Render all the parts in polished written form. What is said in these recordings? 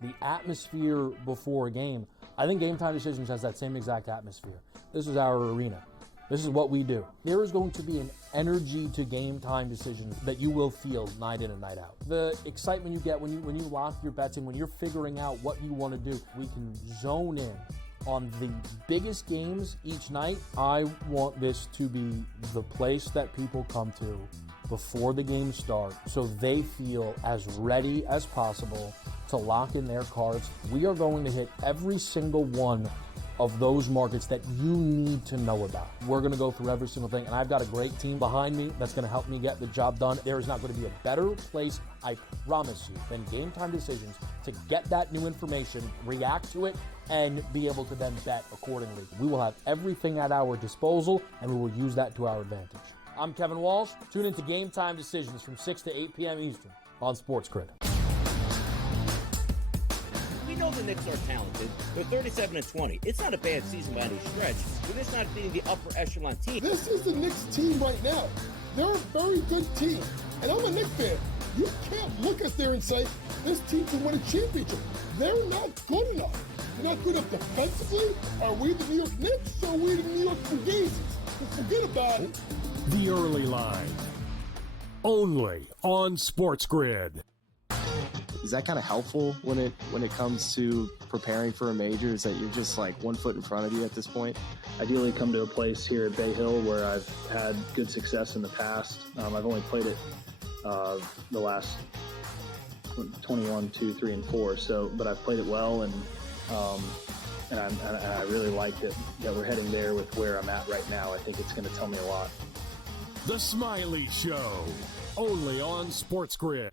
the atmosphere before a game, I think Game Time Decisions has that same exact atmosphere. This is our arena. This is what we do. There is going to be an energy to Game Time Decisions that you will feel night in and night out. The excitement you get when you lock your bets in, when you're figuring out what you want to do, we can zone in on the biggest games each night. I want this to be the place that people come to before the games start so they feel as ready as possible to lock in their cards. We are going to hit every single one of those markets that you need to know about. We're going to go through every single thing, and I've got a great team behind me that's going to help me get the job done. There is not going to be a better place, I promise you, than Game Time Decisions to get that new information, react to it, and be able to then bet accordingly. We will have everything at our disposal, and we will use that to our advantage. I'm Kevin Walsh. Tune into Game Time Decisions from 6 to 8 p.m. Eastern on SportsGrid. We know the Knicks are talented. They're 37-20. It's not a bad season by any stretch. They're just not being the upper echelon team. This is the Knicks team right now. They're a very good team. And I'm a Knicks fan. You can't look at there and say, this team can win a championship. They're not good enough. They're not good enough defensively. Are we the New York Knicks or are we the New York Fugazis? Forget about it. The Early Line. Only on SportsGrid. Is that kind of helpful when it comes to preparing for a major? Is that you're just like 1 foot in front of you at this point? Ideally come to a place here at Bay Hill where I've had good success in the past. I've only played it the last 21, 2, 3, and 4. But I've played it well, and I really like that we're heading there with where I'm at right now. I think it's going to tell me a lot. The Smiley Show, only on SportsGrid.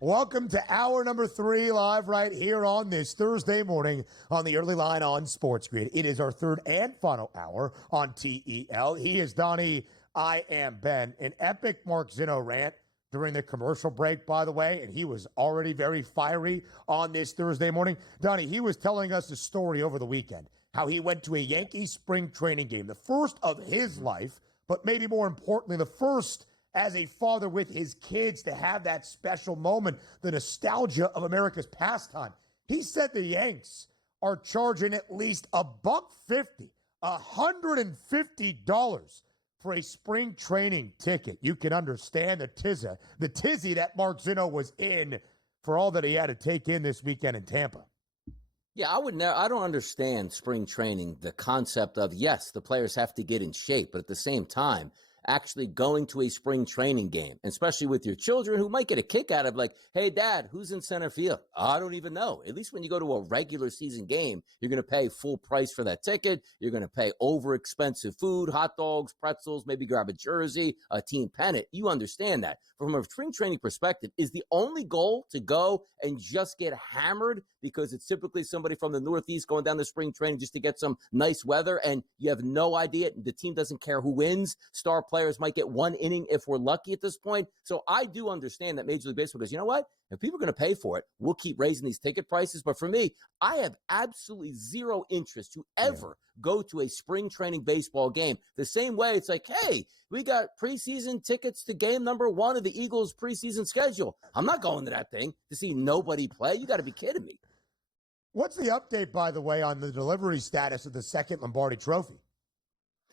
Welcome to hour number 3, live right here on this Thursday morning on the Early Line on SportsGrid. It is our third and final hour on TEL. He is Donnie. I am Ben. An epic Mark Zinno rant during the commercial break, by the way, and he was already very fiery on this Thursday morning. Donnie, he was telling us a story over the weekend, how he went to a Yankees spring training game, the first of his life, but maybe more importantly, the first as a father with his kids to have that special moment, the nostalgia of America's pastime. He said the Yanks are charging at least $150, $150 for a spring training ticket. You can understand the tizzy that Mark Zinno was in for all that he had to take in this weekend in Tampa. Yeah, I don't understand spring training, the concept of, yes, the players have to get in shape, but at the same time, actually going to a spring training game, especially with your children who might get a kick out of like, hey, Dad, who's in center field? I don't even know. At least when you go to a regular season game, you're going to pay full price for that ticket. You're going to pay over expensive food, hot dogs, pretzels, maybe grab a jersey, a team pennant. You understand that. From a spring training perspective, is the only goal to go and just get hammered because it's typically somebody from the Northeast going down to spring training just to get some nice weather, and you have no idea. The team doesn't care who wins. Star players might get one inning if we're lucky at this point. So I do understand that Major League Baseball goes, you know what? If people are going to pay for it, we'll keep raising these ticket prices. But for me, I have absolutely zero interest to ever go to a spring training baseball game. The same way it's like, hey, we got preseason tickets to game number 1 of the Eagles preseason schedule. I'm not going to that thing to see nobody play. You got to be kidding me. What's the update, by the way, on the delivery status of the second Lombardi Trophy?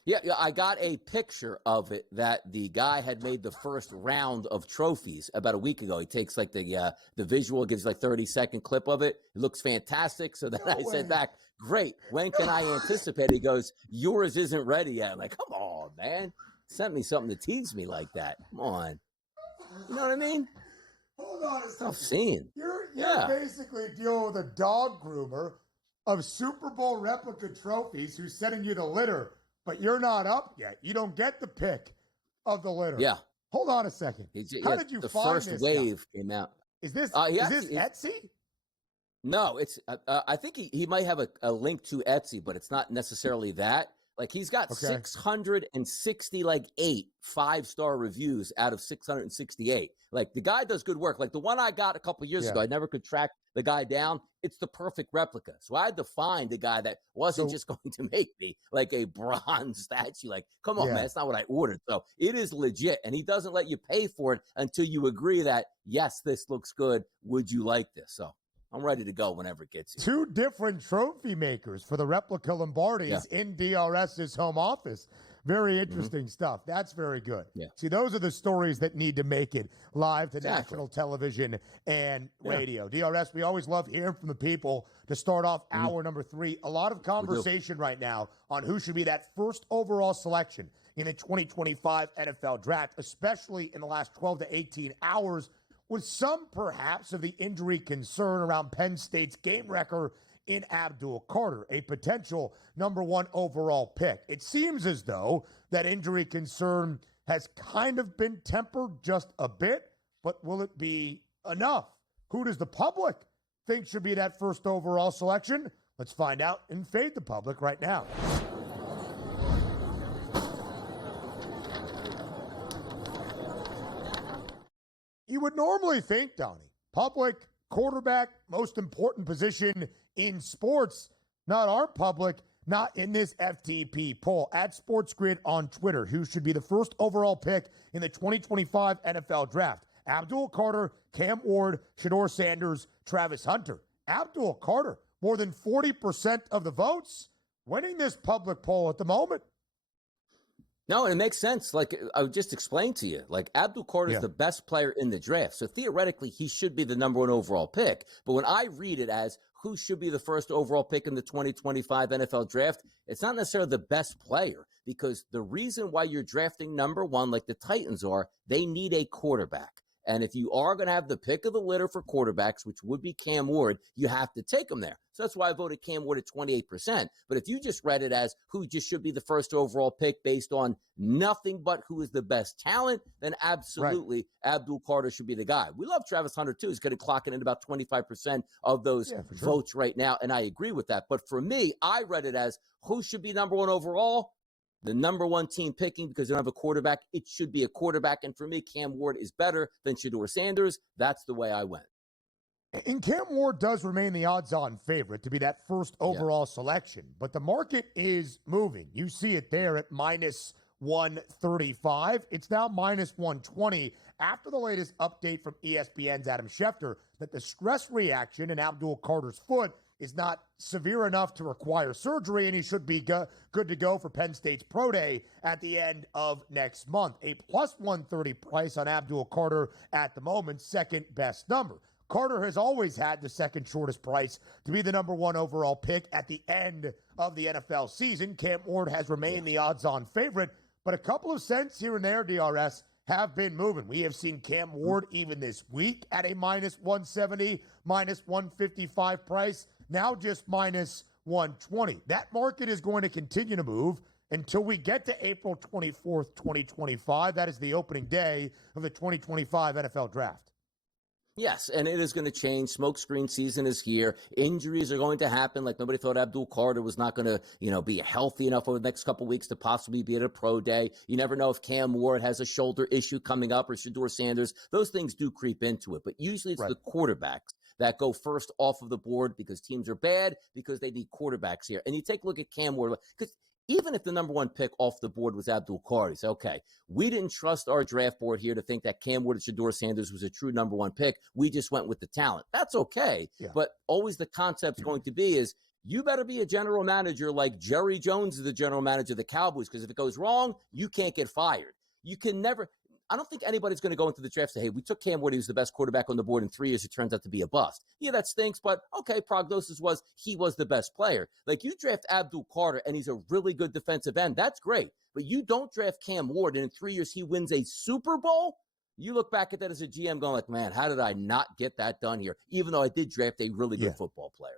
Yeah, I got a picture of it that the guy had made the first round of trophies about a week ago. He takes like the visual, gives like 30-second clip of it. It looks fantastic. So then I said back, great. When can I anticipate? He goes, yours isn't ready yet. I'm like, come on, man. Sent me something to tease me like that. Come on. You know what I mean? Hold on a second. Tough scene. You're basically dealing with a dog groomer of Super Bowl replica trophies who's sending you the litter, but you're not up yet. You don't get the pick of the litter. Yeah. Hold on a second. How did you find this? The first wave came out. Is this Etsy? No, it's. I think he might have a link to Etsy, but it's not necessarily that. Like, he's got 668 5-star reviews out of 668. Like, the guy does good work. Like, the one I got a couple years ago, I never could track the guy down. It's the perfect replica. So I had to find a guy that wasn't just going to make me like a bronze statue. Like, come on, man, that's not what I ordered. So it is legit. And he doesn't let you pay for it until you agree that, yes, this looks good. Would you like this? So I'm ready to go whenever it gets here. 2 different trophy makers for the replica Lombardis in DRS's home office. Very interesting stuff. That's very good. Yeah. See, those are the stories that need to make it live to national television and radio. DRS, we always love hearing from the people to start off hour number 3. A lot of conversation right now on who should be that first overall selection in the 2025 NFL Draft, especially in the last 12 to 18 hours, with some perhaps of the injury concern around Penn State's game wrecker in Abdul Carter, a potential number 1 overall pick. It seems as though that injury concern has kind of been tempered just a bit, but will it be enough? Who does the public think should be that first overall selection? Let's find out and fade the public right now. You would normally think, Donnie, public, quarterback, most important position in sports. Not our public, not in this FTP poll. At SportsGrid on Twitter, who should be the first overall pick in the 2025 NFL Draft? Abdul Carter, Cam Ward, Shedeur Sanders, Travis Hunter. Abdul Carter, more than 40% of the votes, winning this public poll at the moment. No, and it makes sense. Like I just explained to you, like Abdul Carter is the best player in the draft. So theoretically, he should be the number 1 overall pick. But when I read it as who should be the first overall pick in the 2025 NFL Draft, it's not necessarily the best player, because the reason why you're drafting number 1, like the Titans are, they need a quarterback. And if you are going to have the pick of the litter for quarterbacks, which would be Cam Ward, you have to take him there. So that's why I voted Cam Ward at 28%. But if you just read it as who just should be the first overall pick based on nothing but who is the best talent, then absolutely Abdul Carter should be the guy. We love Travis Hunter too. He's going to clock in at about 25% of those votes right now. And I agree with that. But for me, I read it as who should be number 1 overall. The number 1 team picking, because they don't have a quarterback, it should be a quarterback. And for me, Cam Ward is better than Shedeur Sanders. That's the way I went. And Cam Ward does remain the odds-on favorite to be that first overall selection. But the market is moving. You see it there at minus 135. It's now minus 120 after the latest update from ESPN's Adam Schefter that the stress reaction in Abdul Carter's foot is not severe enough to require surgery, and he should be good to go for Penn State's Pro Day at the end of next month. A plus 130 price on Abdul Carter at the moment, second best number. Carter has always had the second shortest price to be the number 1 overall pick at the end of the NFL season. Cam Ward has remained the odds-on favorite, but a couple of cents here and there, DRS, have been moving. We have seen Cam Ward even this week at a minus 170, minus 155 price. Now just minus 120. That market is going to continue to move until we get to April 24th, 2025. That is the opening day of the 2025 NFL Draft. Yes, and it is going to change. Smokescreen season is here. Injuries are going to happen. Like nobody thought Abdul Carter was not going to, be healthy enough over the next couple of weeks to possibly be at a pro day. You never know if Cam Ward has a shoulder issue coming up or Shedeur Sanders. Those things do creep into it, but usually it's the quarterbacks that go first off of the board because teams are bad, because they need quarterbacks here. And you take a look at Cam Ward, because even if the number 1 pick off the board was Abdul Carter, you say, okay, we didn't trust our draft board here to think that Cam Ward and Shedeur Sanders was a true number 1 pick. We just went with the talent. That's okay. Yeah. But always the concept's going to be is you better be a general manager like Jerry Jones is the general manager of the Cowboys, because if it goes wrong, you can't get fired. You can never – I don't think anybody's going to go into the draft and say, hey, we took Cam Ward, he was the best quarterback on the board in 3 years. It turns out to be a bust. Yeah, that stinks, but okay, prognosis was he was the best player. Like you draft Abdul Carter and he's a really good defensive end. That's great. But you don't draft Cam Ward and in 3 years he wins a Super Bowl. You look back at that as a GM going like, man, how did I not get that done here? Even though I did draft a really good football player.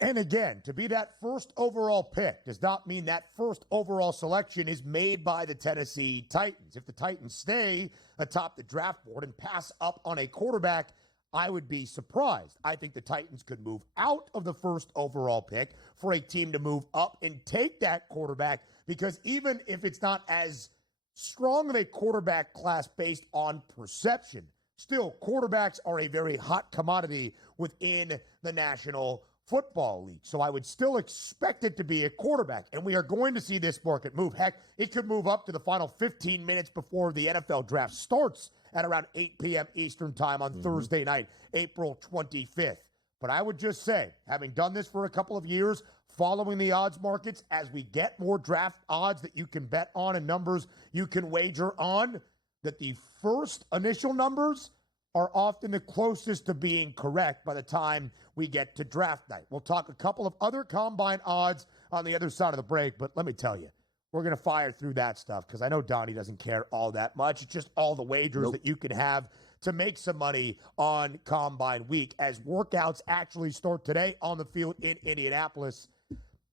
And again, to be that first overall pick does not mean that first overall selection is made by the Tennessee Titans. If the Titans stay atop the draft board and pass up on a quarterback, I would be surprised. I think the Titans could move out of the first overall pick for a team to move up and take that quarterback, because even if it's not as strong of a quarterback class based on perception, still, quarterbacks are a very hot commodity within the National Football League. So I would still expect it to be a quarterback, and we are going to see this market move. Heck, it could move up to the final 15 minutes before the NFL draft starts at around 8 p.m. Eastern time on Thursday night, April 25th. But I would just say, having done this for a couple of years, following the odds markets, as we get more draft odds that you can bet on and numbers you can wager on, that the first initial numbers are often the closest to being correct by the time we get to draft night. We'll talk a couple of other combine odds on the other side of the break, but let me tell you, we're going to fire through that stuff because I know Donnie doesn't care all that much. It's just all the wagers that you can have to make some money on Combine Week as workouts actually start today on the field in Indianapolis.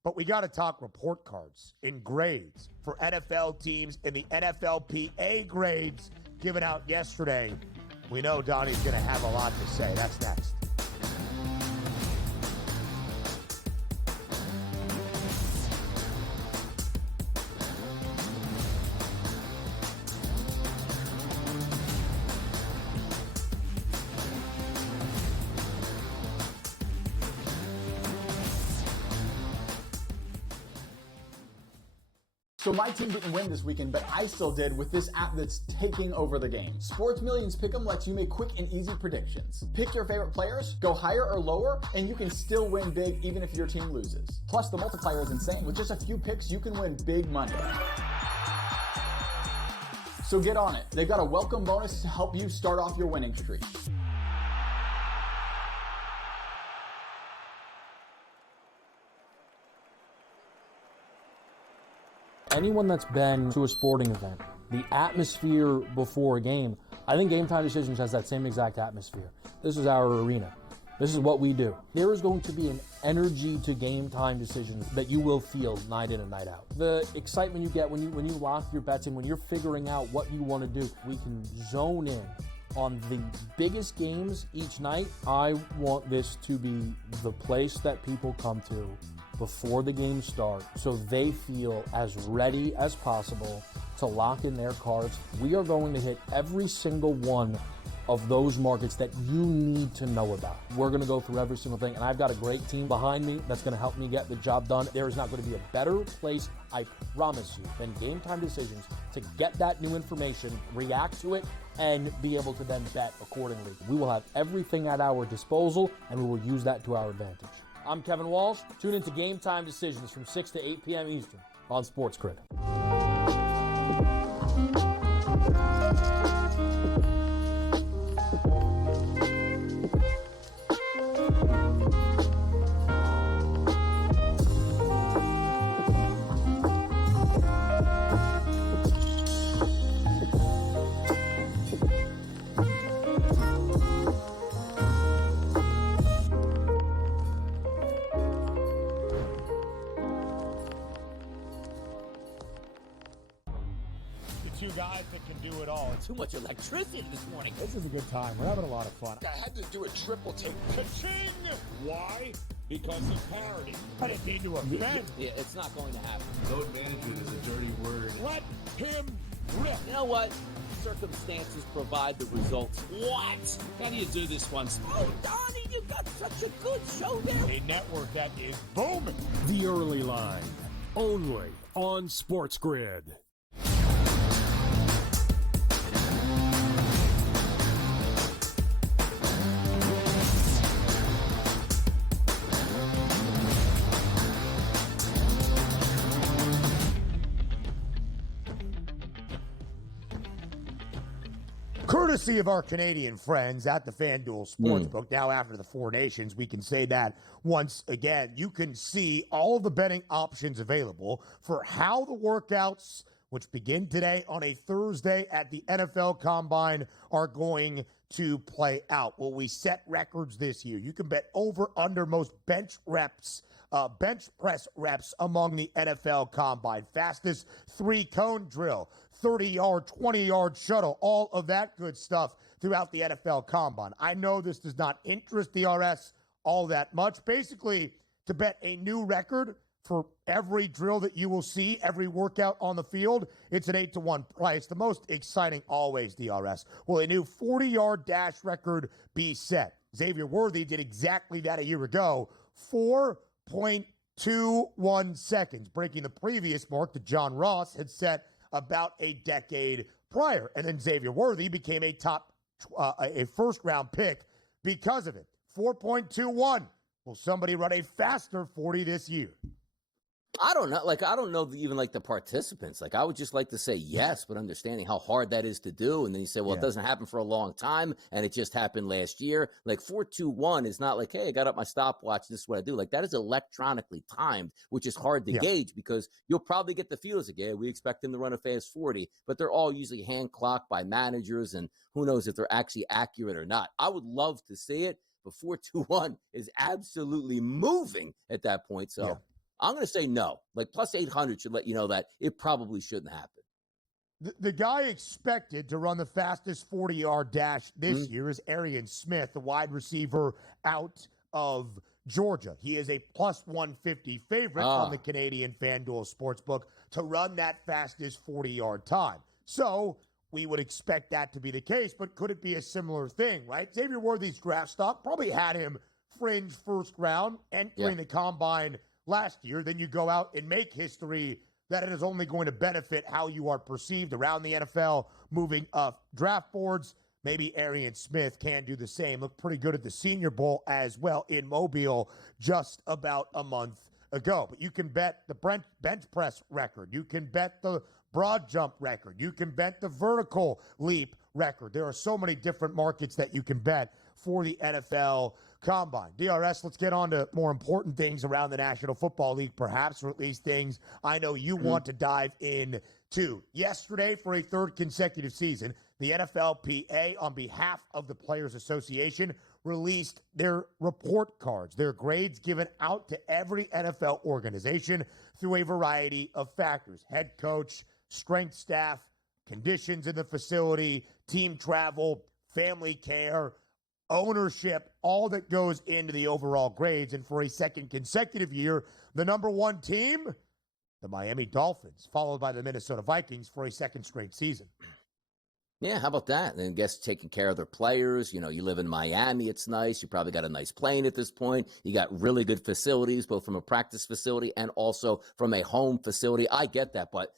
But we got to talk report cards and grades for NFL teams and the NFLPA grades given out yesterday. We know Donnie's going to have a lot to say. That's next. So my team didn't win this weekend, but I still did with this app that's taking over the game. Sports Millions Pick'em lets you make quick and easy predictions. Pick your favorite players, go higher or lower, and you can still win big even if your team loses. Plus, the multiplier is insane. With just a few picks, you can win big money. So get on it. They've got a welcome bonus to help you start off your winning streak. Anyone that's been to a sporting event, the atmosphere before a game, I think Game Time Decisions has that same exact atmosphere. This is our arena. This is what we do. There is going to be an energy to Game Time Decisions that you will feel night in and night out. The excitement you get when you lock your bets in, when you're figuring out what you want to do, we can zone in on the biggest games each night. I want this to be the place that people come to before the games start so they feel as ready as possible to lock in their cards. We are going to hit every single one of those markets that you need to know about. We're going to go through every single thing, and I've got a great team behind me that's going to help me get the job done. There is not going to be a better place, I promise you, than Game Time Decisions to get that new information, react to it, and be able to then bet accordingly. We will have everything at our disposal, and we will use that to our advantage. I'm Kevin Walsh. Tune into Game Time Decisions from 6 to 8 p.m. Eastern on SportsGrid. Two guys that can do it all. Too much electricity this morning. This is a good time. We're having a lot of fun. I had to do a triple take. Ka-ching! Why? Because of parity. I didn't need to offend. Yeah, it's not going to happen. Load management is a dirty word. Let him rip. You know what? Circumstances provide the results. What? How do you do this one? Oh, Donnie, you got such a good show there. A network that is booming. The Early Line, only on SportsGrid. Courtesy of our Canadian friends at the FanDuel Sportsbook, now after the Four Nations, we can say that once again. You can see all the betting options available for how the workouts, which begin today on a Thursday at the NFL Combine, are going to play out. Will we set records this year? You can bet over under most bench press reps among the NFL Combine. Fastest 3-cone drill, 30-yard, 20-yard shuttle, all of that good stuff. throughout the NFL Combine. I know this does not interest DRS all that much. Basically, to bet a new record for every drill that you will see, every workout on the field, it's an 8-1 price. The most exciting always, DRS. Will a new 40-yard dash record be set? Xavier Worthy did exactly that a year ago, 4.21 seconds, breaking the previous mark that John Ross had set about a decade prior. And then Xavier Worthy became a first-round pick because of it. 4.21. Will somebody run a faster 40 this year? I don't know. I don't know even the participants. I would just like to say yes, but understanding how hard that is to do. And then you say, well, It doesn't happen for a long time, and it just happened last year. 4.21 is not hey, I got up my stopwatch, this is what I do. That is electronically timed, which is hard to gauge because you'll probably get the feels we expect him to run a fast 40, but they're all usually hand clocked by managers, and who knows if they're actually accurate or not. I would love to see it, but 4.21 is absolutely moving at that point. So. Yeah. I'm going to say no. Plus 800 should let you know that it probably shouldn't happen. The guy expected to run the fastest 40-yard dash this year is Arian Smith, the wide receiver out of Georgia. He is a plus 150 favorite on the Canadian FanDuel Sportsbook to run that fastest 40-yard time. So we would expect that to be the case, but could it be a similar thing, right? Xavier Worthy's draft stock probably had him fringe first round entering the combine last year. Then you go out and make history that it is only going to benefit how you are perceived around the NFL, moving up draft boards. Maybe Arian Smith can do the same. Looked pretty good at the Senior Bowl as well in Mobile just about a month ago. But you can bet the bench press record. You can bet the broad jump record. You can bet the vertical leap record. There are so many different markets that you can bet for the NFL Combine. DRS, let's get on to more important things around the National Football League, perhaps, or at least things I know you want to dive into. Yesterday, for a third consecutive season, the NFLPA, on behalf of the Players Association, released their report cards, their grades given out to every NFL organization through a variety of factors: head coach, strength staff, conditions in the facility, team travel, family care, ownership, all that goes into the overall grades. And for a second consecutive year, the number one team, the Miami Dolphins, followed by the Minnesota Vikings for a second straight season. Yeah, how about that? And I guess taking care of their players. You live in Miami, it's nice. You probably got a nice plane at this point. You got really good facilities, both from a practice facility and also from a home facility. I get that, but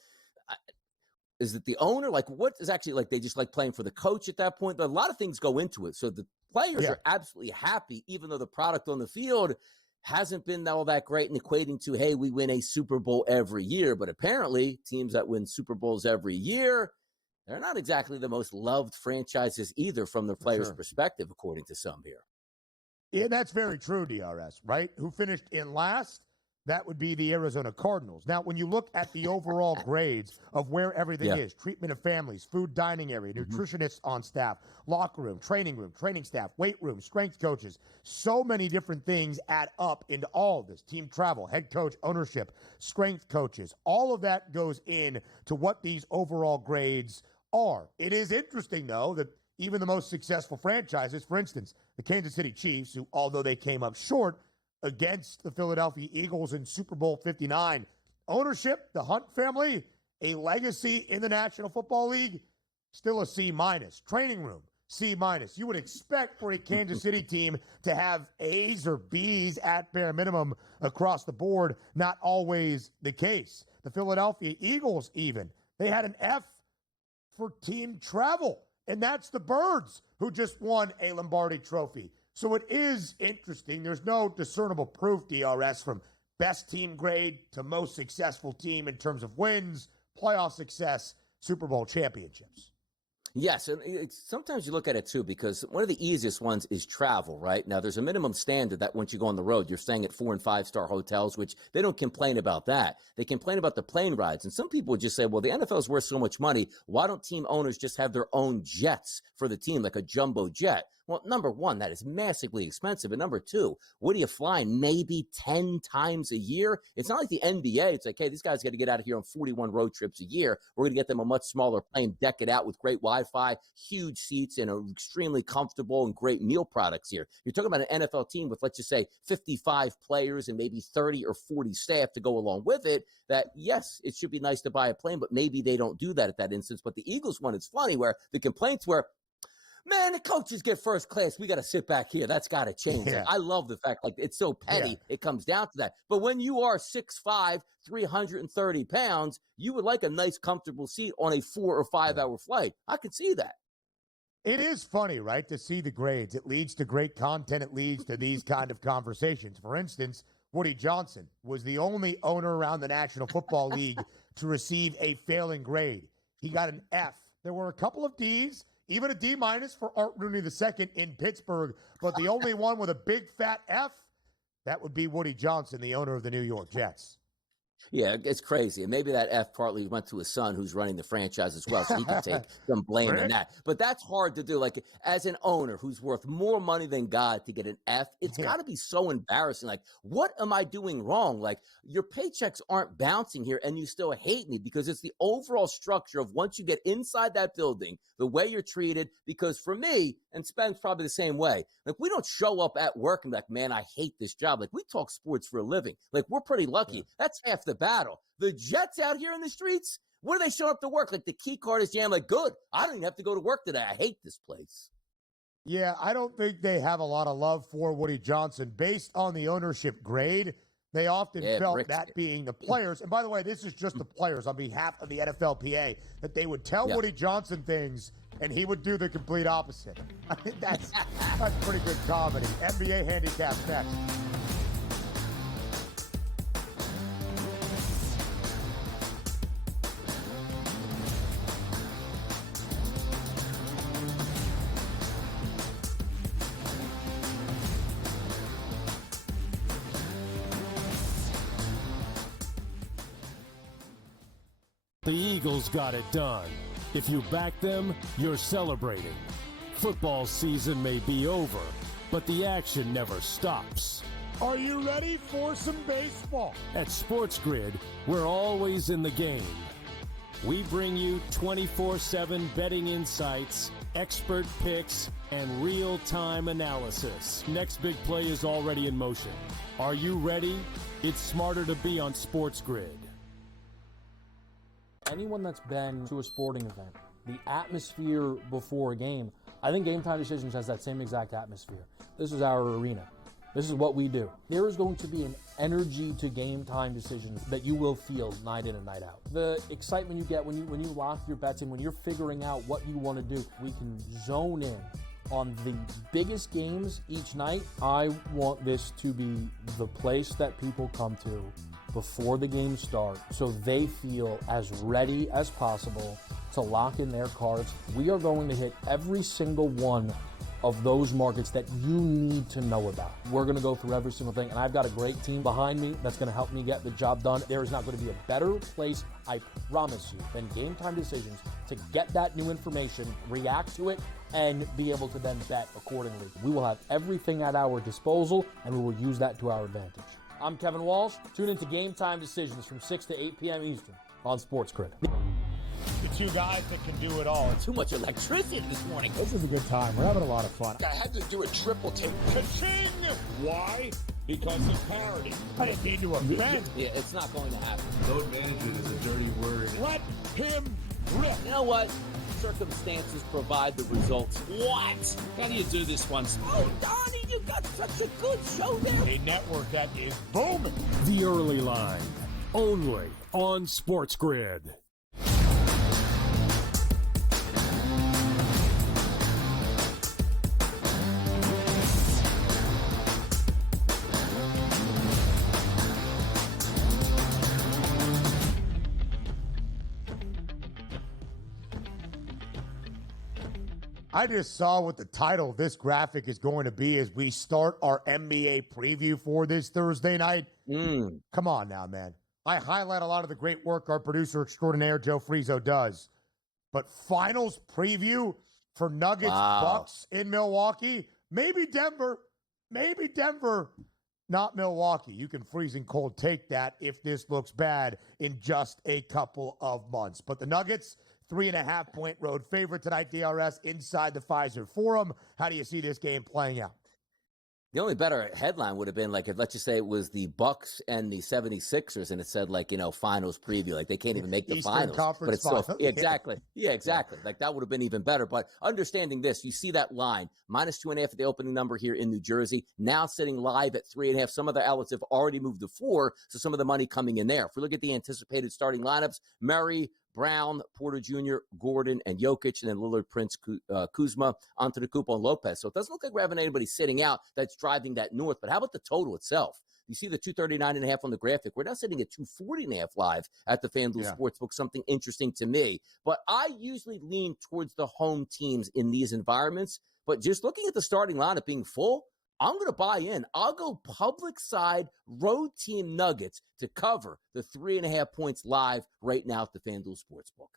is it the owner? What is actually they just playing for the coach at that point? But a lot of things go into it. So the players are absolutely happy, even though the product on the field hasn't been all that great, and equating to, hey, we win a Super Bowl every year. But apparently teams that win Super Bowls every year, they're not exactly the most loved franchises either from the players' perspective, according to some here. Yeah, that's very true, DRS, right? Who finished in last? That would be the Arizona Cardinals. Now, when you look at the overall grades of where everything is, treatment of families, food dining area, nutritionists on staff, locker room, training staff, weight room, strength coaches, so many different things add up into all of this. Team travel, head coach, ownership, strength coaches, all of that goes in to what these overall grades are. It is interesting, though, that even the most successful franchises, for instance, the Kansas City Chiefs, who, although they came up short against the Philadelphia Eagles in Super Bowl 59, ownership, the Hunt family, a legacy in the National Football League, still a C-. Training room, C-. You would expect for a Kansas City team to have A's or B's at bare minimum across the board. Not always the case. The Philadelphia Eagles even, they had an F for team travel, and that's the Birds, who just won a Lombardi Trophy. So it is interesting. There's no discernible proof, DRS, from best team grade to most successful team in terms of wins, playoff success, Super Bowl championships. Yes, and sometimes you look at it, too, because one of the easiest ones is travel, right? Now, there's a minimum standard that once you go on the road, you're staying at 4- and 5-star hotels, which they don't complain about that. They complain about the plane rides. And some people would just say, well, the NFL is worth so much money. Why don't team owners just have their own jets for the team, like a jumbo jet? Well, number one, that is massively expensive. And number two, what are you flying? Maybe 10 times a year? It's not like the NBA. It's like, hey, these guys got to get out of here on 41 road trips a year. We're going to get them a much smaller plane, deck it out with great Wi-Fi, huge seats, and extremely comfortable and great meal products here. You're talking about an NFL team with, let's just say, 55 players and maybe 30 or 40 staff to go along with it. That, yes, it should be nice to buy a plane, but maybe they don't do that at that instance. But the Eagles one, it's funny where the complaints were, man, the coaches get first class. We got to sit back here. That's got to change. Yeah. Like, I love the fact, like, it's so petty. Yeah. It comes down to that. But when you are 6'5", 330 pounds, you would like a nice, comfortable seat on a 4 or 5 hour flight. I could see that. It is funny, right, to see the grades. It leads to great content. It leads to these kind of conversations. For instance, Woody Johnson was the only owner around the National Football League to receive a failing grade. He got an F. There were a couple of Ds, even a D- for Art Rooney II in Pittsburgh, but the only one with a big fat F, that would be Woody Johnson, the owner of the New York Jets. Yeah, it's crazy. And maybe that F partly went to his son who's running the franchise as well, so he can take some blame in that. But that's hard to do. Like, as an owner who's worth more money than God to get an F, it's got to be so embarrassing. Like, what am I doing wrong? Like, your paychecks aren't bouncing here, and you still hate me because it's the overall structure of once you get inside that building, the way you're treated. Because for me, and Spen's probably the same way, like, we don't show up at work and be like, man, I hate this job. Like, we talk sports for a living. Like, we're pretty lucky. Yeah. That's half the battle. The Jets out here in the streets, when do they show up to work? Like, the key card is jammed. Like, good. I don't even have to go to work today. I hate this place. Yeah, I don't think they have a lot of love for Woody Johnson. Based on the ownership grade, they often felt that being the players. And by the way, this is just the players on behalf of the NFLPA, that they would tell Woody Johnson things and he would do the complete opposite. I think that's pretty good comedy. NBA handicaps next. The Eagles got it done. If you back them, you're celebrating. Football season may be over, but the action never stops. Are you ready for some baseball? At SportsGrid, we're always in the game. We bring you 24/7 betting insights, expert picks, and real-time analysis. Next big play is already in motion. Are you ready? It's smarter to be on SportsGrid. Anyone that's been to a sporting event, the atmosphere before a game, I think Game Time Decisions has that same exact atmosphere. This is our arena. This is what we do. There is going to be an energy to Game Time Decisions that you will feel night in and night out. The excitement you get when you lock your bets in, when you're figuring out what you want to do, we can zone in on the biggest games each night. I want this to be the place that people come to before the games start so they feel as ready as possible to lock in their cards. We are going to hit every single one of those markets that you need to know about. We're going to go through every single thing, and I've got a great team behind me that's going to help me get the job done. There is not going to be a better place, I promise you, than Game Time Decisions to get that new information, react to it, and be able to then bet accordingly. We will have everything at our disposal, and we will use that to our advantage. I'm Kevin Walsh. Tune into Game Time Decisions from 6 to 8 p.m. Eastern on SportsGrid. The two guys that can do it all. Too much electricity this morning. This is a good time. We're having a lot of fun. I had to do a triple take. Ka-ching! Why? Because of parity. I didn't mean to offend. Yeah, it's not going to happen. Load management is a dirty word. Let him rip. You know what? Circumstances provide the results. What? How do you do this one? Oh, Donnie, you got such a good show there. A network that is booming. The Early Line, only on SportsGrid. I just saw what the title of this graphic is going to be as we start our NBA preview for this Thursday night. Come on now, man. I highlight a lot of the great work our producer extraordinaire Joe Frizo does. But finals preview, for Nuggets Bucks in Milwaukee. Maybe Denver, not Milwaukee. You can freezing cold take that if this looks bad in just a couple of months. But the Nuggets, 3.5-point road favorite tonight, DRS, inside the Pfizer Forum. How do you see this game playing out? The only better headline would have been like if, let's just say, it was the Bucks and the 76ers, and it said like, finals preview. Like they can't even make the Eastern finals. Conference but it's final. still, exactly. Yeah, exactly. Like that would have been even better. But understanding this, you see that line, -2.5 at the opening number here in New Jersey, now sitting live at 3.5. Some of the outlets have already moved to 4, so some of the money coming in there. If we look at the anticipated starting lineups, Murray, Brown, Porter Jr., Gordon, and Jokic, and then Lillard, Prince, Kuzma, Antetokounmpo, and Lopez. So it doesn't look like we're having anybody sitting out that's driving that north. But how about the total itself? You see the 239.5 on the graphic. We're now sitting at 240.5 live at the FanDuel Sportsbook, something interesting to me. But I usually lean towards the home teams in these environments. But just looking at the starting lineup being full, I'm going to buy in. I'll go public side road team Nuggets to cover the 3.5 points live right now at the FanDuel Sportsbook.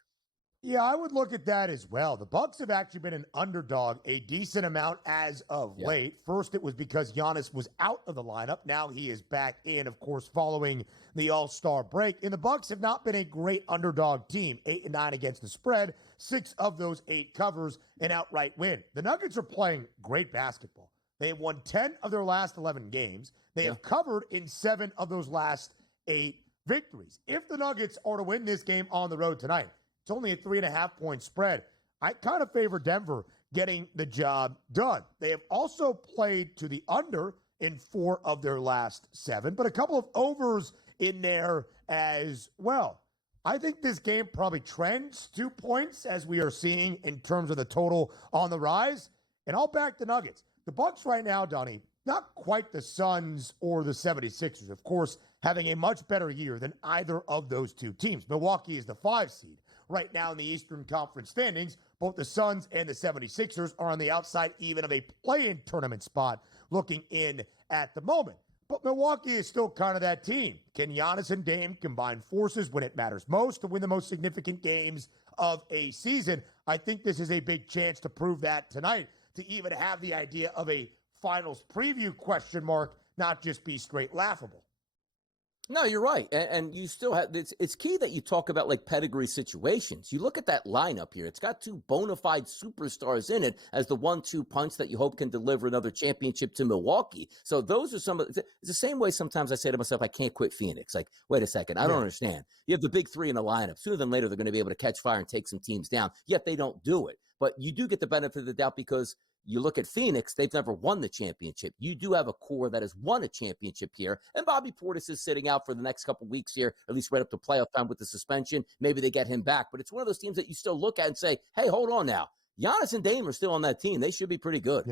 Yeah, I would look at that as well. The Bucks have actually been an underdog a decent amount as of late. First, it was because Giannis was out of the lineup. Now he is back in, of course, following the All-Star break. And the Bucks have not been a great underdog team. 8-9 against the spread. 6 of those 8 covers, an outright win. The Nuggets are playing great basketball. They have won 10 of their last 11 games. They have covered in 7 of those last 8 victories. If the Nuggets are to win this game on the road tonight, it's only a 3.5-point spread. I kind of favor Denver getting the job done. They have also played to the under in 4 of their last 7, but a couple of overs in there as well. I think this game probably trends 2 points as we are seeing in terms of the total on the rise, and I'll back the Nuggets. The Bucks right now, Donnie, not quite the Suns or the 76ers, of course, having a much better year than either of those two teams. Milwaukee is the 5 seed. Right now in the Eastern Conference standings, both the Suns and the 76ers are on the outside even of a play-in tournament spot looking in at the moment. But Milwaukee is still kind of that team. Can Giannis and Dame combine forces when it matters most to win the most significant games of a season? I think this is a big chance to prove that tonight, to even have the idea of a finals preview question mark, not just be straight laughable. No, you're right. And you still have, it's key that you talk about like pedigree situations. You look at that lineup here, it's got 2 bona fide superstars in it as the 1-2 punch that you hope can deliver another championship to Milwaukee. So those are some of, it's the same way sometimes I say to myself, I can't quit Phoenix. Like, wait a second, I don't understand. You have the big 3 in the lineup. Sooner than later, they're going to be able to catch fire and take some teams down, yet they don't do it. But you do get the benefit of the doubt because you look at Phoenix, they've never won the championship. You do have a core that has won a championship here. And Bobby Portis is sitting out for the next couple of weeks here, at least right up to playoff time with the suspension. Maybe they get him back. But it's one of those teams that you still look at and say, hey, hold on now. Giannis and Dame are still on that team. They should be pretty good.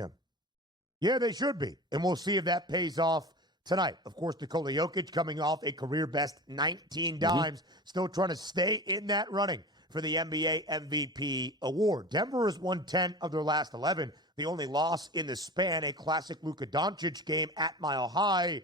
Yeah, they should be. And we'll see if that pays off tonight. Of course, Nikola Jokic coming off a career-best 19 dimes, still trying to stay in that running for the NBA MVP award. Denver has won 10 of their last 11. The only loss in the span, a classic Luka Doncic game at Mile High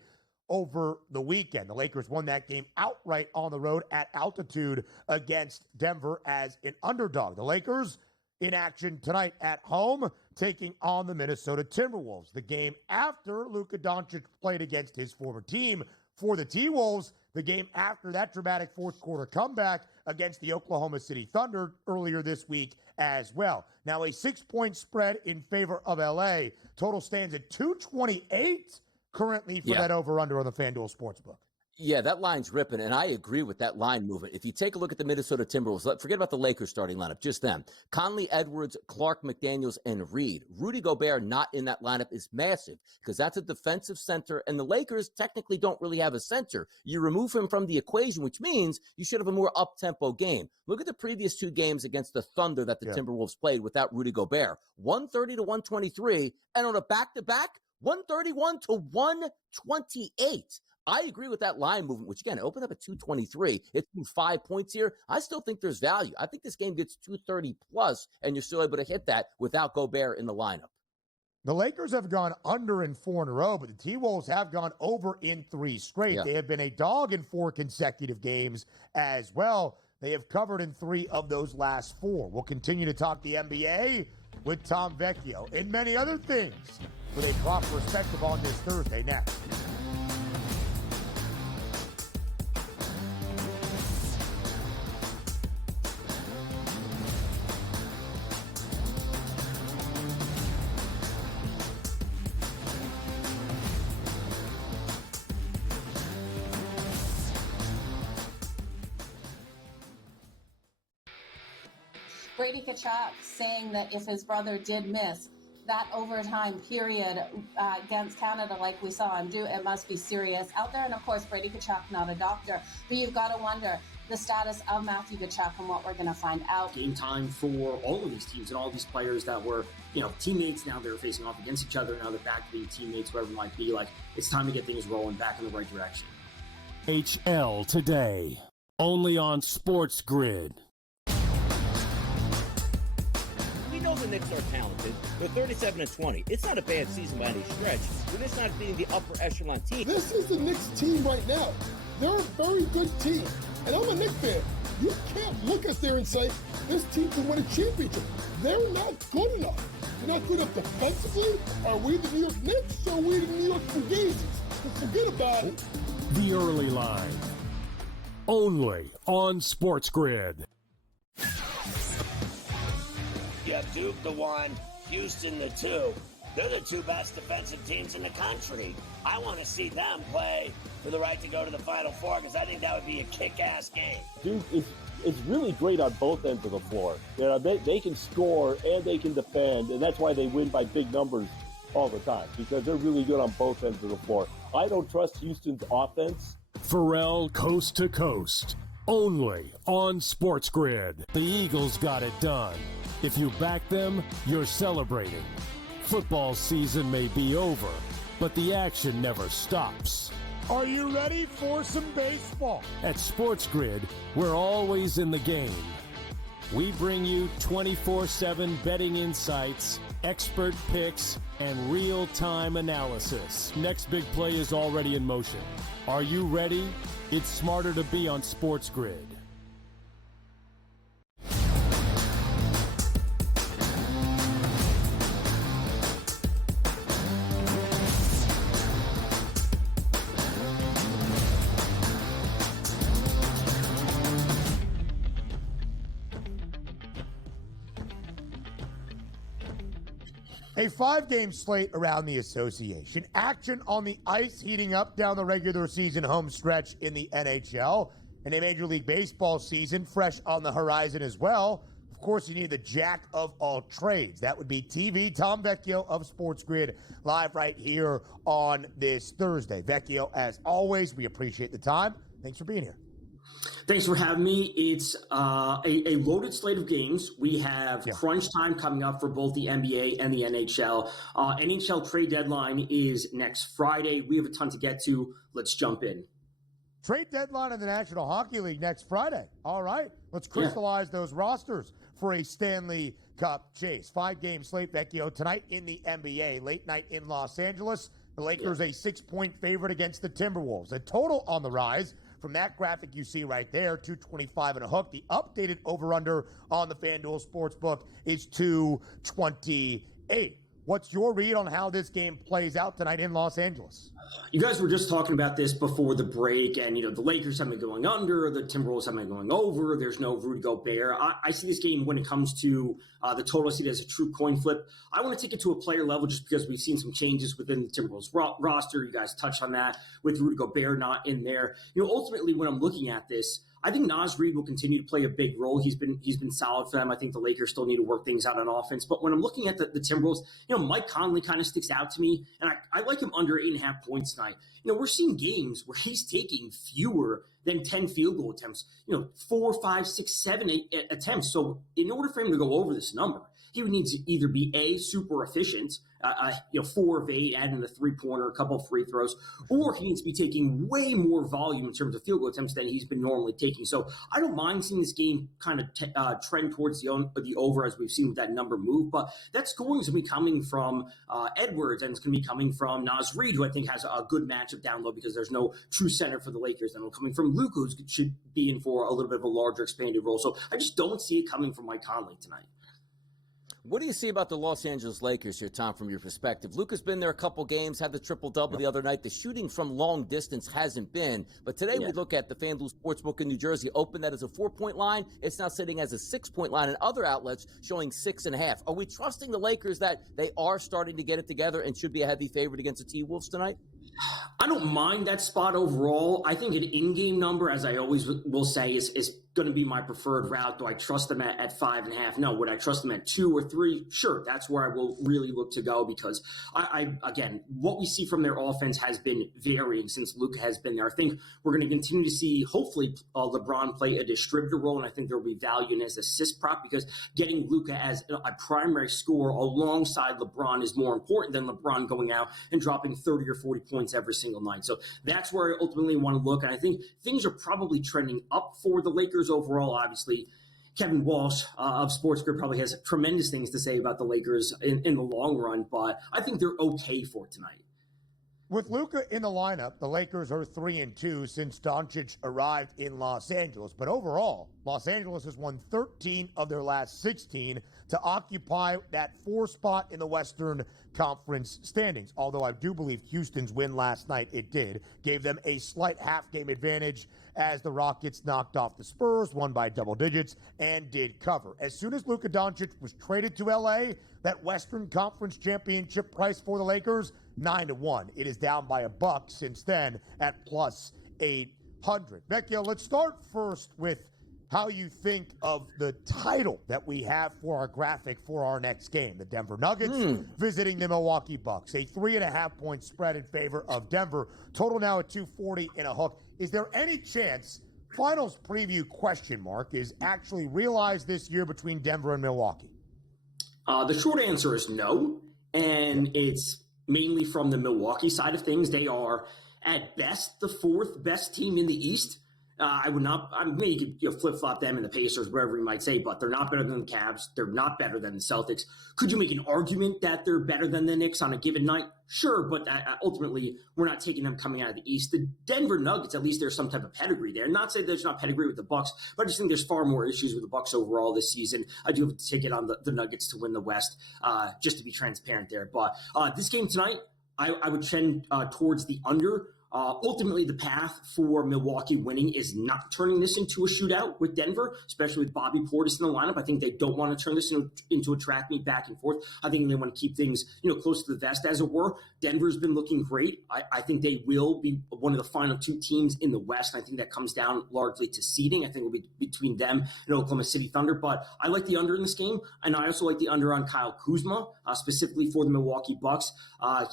over the weekend. The Lakers won that game outright on the road at altitude against Denver as an underdog. The Lakers in action tonight at home, taking on the Minnesota Timberwolves. The game after Luka Doncic played against his former team for the T-Wolves. The game after that dramatic fourth quarter comeback against the Oklahoma City Thunder earlier this week as well. Now a 6-point spread in favor of LA. Total stands at 228 currently for that over-under on the FanDuel Sportsbook. Yeah, that line's ripping, and I agree with that line movement. If you take a look at the Minnesota Timberwolves, forget about the Lakers starting lineup, just them. Conley, Edwards, Clark, McDaniels, and Reed. Rudy Gobert not in that lineup is massive because that's a defensive center, and the Lakers technically don't really have a center. You remove him from the equation, which means you should have a more up-tempo game. Look at the previous 2 games against the Thunder that the Timberwolves played without Rudy Gobert. 130 to 123, and on a back-to-back, 131 to 128. I agree with that line movement, which, again, it opened up at 223. It's 5 points here. I still think there's value. I think this game gets 230+, and you're still able to hit that without Gobert in the lineup. The Lakers have gone under in 4 in a row, but the T-Wolves have gone over in 3 straight. They have been a dog in 4 consecutive games as well. They have covered in 3 of those last 4. We'll continue to talk the NBA with Tom Vecchio and many other things with a crop perspective on this Thursday next. Brady Tkachuk saying that if his brother did miss that overtime period against Canada like we saw him do, it must be serious out there. And of course, Brady Tkachuk, not a doctor, but you've got to wonder the status of Matthew Tkachuk and what we're going to find out. Game time for all of these teams and all these players that were, teammates. Now they're facing off against each other. Now they're back to being teammates, whatever it might be. Like, it's time to get things rolling back in the right direction. HL today, only on SportsGrid. We know the Knicks are talented. They're 37-20. It's not a bad season by any stretch. They're just not being the upper echelon team. This is the Knicks team right now. They're a very good team. And I'm a Knicks fan. You can't look us there and say, this team can win a championship. They're not good enough. They're not good enough defensively. Are we the New York Knicks or are we the New York Fugazis? Forget about it. The early line, only on SportsGrid. You have Duke the 1, Houston the 2. They're the two best defensive teams in the country. I want to see them play for the right to go to the Final Four because I think that would be a kick-ass game. Duke is really great on both ends of the floor. They can score and they can defend, and that's why they win by big numbers all the time, because they're really good on both ends of the floor. I don't trust Houston's offense. Pharrell coast to coast, only on SportsGrid. The Eagles got it done. If you back them, you're celebrating. Football season may be over, but the action never stops. Are you ready for some baseball? At SportsGrid, we're always in the game. We bring you 24/7 betting insights, expert picks, and real-time analysis. Next big play is already in motion. Are you ready? It's smarter to be on SportsGrid. A 5-game slate around the association. Action on the ice heating up down the regular season home stretch in the NHL. And a Major League Baseball season fresh on the horizon as well. Of course, you need the jack of all trades. That would be TV Tom Vecchio of SportsGrid, live right here on this Thursday. Vecchio, as always, we appreciate the time. Thanks for being here. Thanks for having me. It's a loaded slate of games. We have crunch time coming up for both the NBA and the NHL. NHL trade deadline is next Friday. We have a ton to get to. Let's jump in. Trade deadline in the National Hockey League next Friday. All right, let's crystallize those rosters for a Stanley Cup chase. 5-game slate, Vecchio, tonight in the NBA. Late night in Los Angeles. The Lakers a 6-point favorite against the Timberwolves. A total on the rise. From that graphic you see right there, 225 and a hook. The updated over-under on the FanDuel Sportsbook is 228. What's your read on how this game plays out tonight in Los Angeles? You guys were just talking about this before the break, and, the Lakers have been going under, the Timberwolves have been going over. There's no Rudy Gobert. I see this game when it comes to the total, I see it as a true coin flip. I want to take it to a player level just because we've seen some changes within the Timberwolves roster. You guys touched on that with Rudy Gobert not in there. Ultimately, when I'm looking at this, I think Naz Reid will continue to play a big role. He's been solid for them. I think the Lakers still need to work things out on offense. But when I'm looking at the Timberwolves, Mike Conley kind of sticks out to me, and I like him under 8.5 points tonight. We're seeing games where he's taking fewer than 10 field goal attempts, 4, 5, 6, 7, 8 attempts. So in order for him to go over this number, he would need to either be super efficient, 4 of 8, adding a 3-pointer, a couple of free throws, or he needs to be taking way more volume in terms of field goal attempts than he's been normally taking. So I don't mind seeing this game kind of trend towards the over as we've seen with that number move, but that scoring is going to be coming from Edwards, and it's going to be coming from Naz Reid, who I think has a good matchup down low because there's no true center for the Lakers, and coming from Luka, who should be in for a little bit of a larger expanded role. So I just don't see it coming from Mike Conley tonight. What do you see about the Los Angeles Lakers here, Tom, from your perspective? Luka's been there a couple games, had the triple-double the other night. The shooting from long distance hasn't been. But today we look at the FanDuel Sportsbook in New Jersey, opened that as a 4-point line. It's now sitting as a 6-point line, and other outlets showing 6.5. Are we trusting the Lakers that they are starting to get it together and should be a heavy favorite against the T-Wolves tonight? I don't mind that spot overall. I think an in-game number, as I always will say, is going to be my preferred route. Do I trust them at 5.5? No. Would I trust them at 2 or 3? Sure. That's where I will really look to go because I again, what we see from their offense has been varying since Luka has been there. I think we're going to continue to see, hopefully, LeBron play a distributor role, and I think there will be value in his assist prop because getting Luka as a primary scorer alongside LeBron is more important than LeBron going out and dropping 30 or 40 points every single night. So that's where I ultimately want to look, and I think things are probably trending up for the Lakers overall. Obviously, Kevin Walsh of SportsGrid probably has tremendous things to say about the Lakers in the long run, but I think they're okay for tonight. With Luka in the lineup, the Lakers are 3-2 since Doncic arrived in Los Angeles. But overall, Los Angeles has won 13 of their last 16 to occupy that 4 spot in the Western Conference standings. Although I do believe Houston's win last night, it did, gave them a slight half-game advantage as the Rockets knocked off the Spurs, won by double digits, and did cover. As soon as Luka Doncic was traded to L.A., that Western Conference championship price for the Lakers, 9-1. It is down by $1 since then at plus 800. Vecchio, let's start first with how you think of the title that we have for our graphic for our next game. The Denver Nuggets visiting the Milwaukee Bucks. A 3.5-point spread in favor of Denver. Total now at 240 and a hook. Is there any chance finals preview question mark is actually realized this year between Denver and Milwaukee? The short answer is no, and it's mainly from the Milwaukee side of things. They are, at best, the 4th best team in the East. I may you could flip-flop them and the Pacers, whatever you might say, but they're not better than the Cavs. They're not better than the Celtics. Could you make an argument that they're better than the Knicks on a given night? Sure, but ultimately, we're not taking them coming out of the East. The Denver Nuggets, at least there's some type of pedigree there. Not say there's not pedigree with the Bucks, but I just think there's far more issues with the Bucks overall this season. I do have a ticket on the Nuggets to win the West, just to be transparent there. But this game tonight, I would trend towards the under. Ultimately, the path for Milwaukee winning is not turning this into a shootout with Denver, especially with Bobby Portis in the lineup. I think they don't want to turn this into a track meet back and forth. I think they want to keep things, close to the vest, as it were. Denver's been looking great. I think they will be one of the final 2 teams in the West. I think that comes down largely to seeding. I think it will be between them and Oklahoma City Thunder. But I like the under in this game, and I also like the under on Kyle Kuzma, specifically for the Milwaukee Bucks.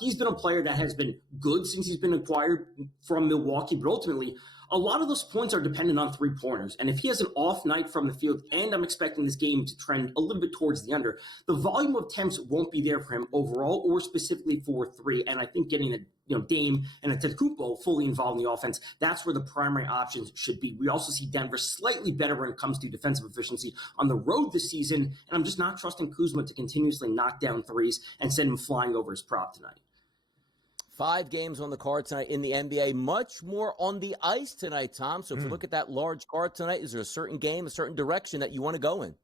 He's been a player that has been good since he's been acquired from Milwaukee, but ultimately, a lot of those points are dependent on 3-pointers. And if he has an off night from the field, and I'm expecting this game to trend a little bit towards the under, the volume of attempts won't be there for him overall or specifically for 3. And I think getting a Dame and a Antetokounmpo fully involved in the offense, that's where the primary options should be. We also see Denver slightly better when it comes to defensive efficiency on the road this season, and I'm just not trusting Kuzma to continuously knock down threes and send him flying over his prop tonight. 5 games on the card tonight in the NBA, much more on the ice tonight, Tom. So if you look at that large card tonight, is there a certain game, a certain direction that you want to go in?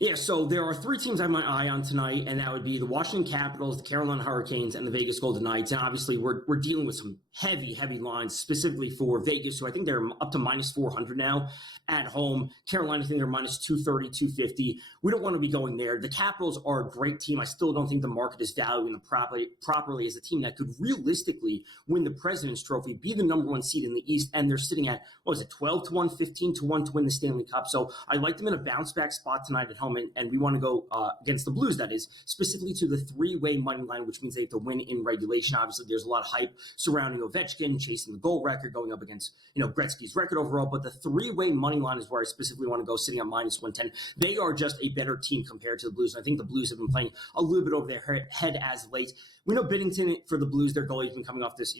Yeah, so there are 3 teams I have my eye on tonight, and that would be the Washington Capitals, the Carolina Hurricanes, and the Vegas Golden Knights. And obviously, we're dealing with some heavy lines, specifically for Vegas, who I think they're up to minus 400 now at home. Carolina, I think they're minus 230, 250. We don't want to be going there. The Capitals are a great team. I still don't think the market is valuing them properly as a team that could realistically win the President's Trophy, be the number 1 seed in the East, and they're sitting at, 12-1, 15-1 to win the Stanley Cup. So I like them in a bounce-back spot tonight at home, and we want to go against the Blues, that is, specifically to the 3-way money line, which means they have to win in regulation. Obviously, there's a lot of hype surrounding Ovechkin, chasing the goal record, going up against, Gretzky's record overall, but the 3-way money line is where I specifically want to go, sitting at minus 110. They are just a better team compared to the Blues, and I think the Blues have been playing a little bit over their head as late. We know Binnington, for the Blues, their goalie, has been coming off this,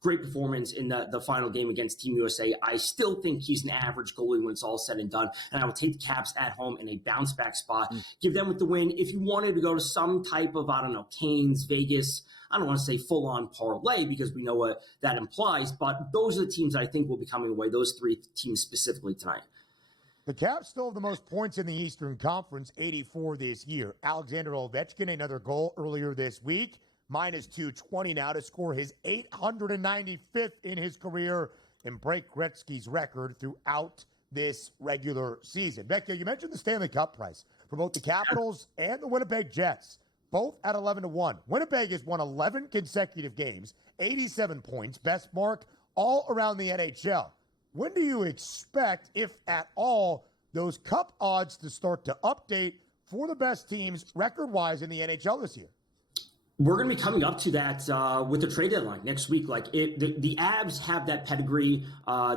great performance in the final game against Team USA. I still think he's an average goalie when it's all said and done, and I will take the Caps at home in a bounce-back spot. Give them with the win. If you wanted to go to some type of, Canes, Vegas, I don't want to say full-on parlay because we know what that implies, but those are the teams that I think will be coming away, those 3 teams specifically tonight. The Caps still have the most points in the Eastern Conference, 84 this year. Alexander Ovechkin, another goal earlier this week, minus 220 now to score his 895th in his career and break Gretzky's record throughout this regular season. Vecchio, you mentioned the Stanley Cup price for both the Capitals and the Winnipeg Jets, both at 11-1. Winnipeg has won 11 consecutive games, 87 points, best mark all around the NHL. When do you expect, if at all, those cup odds to start to update for the best teams record-wise in the NHL this year? We're going to be coming up to that with the trade deadline next week. The Avs have that pedigree.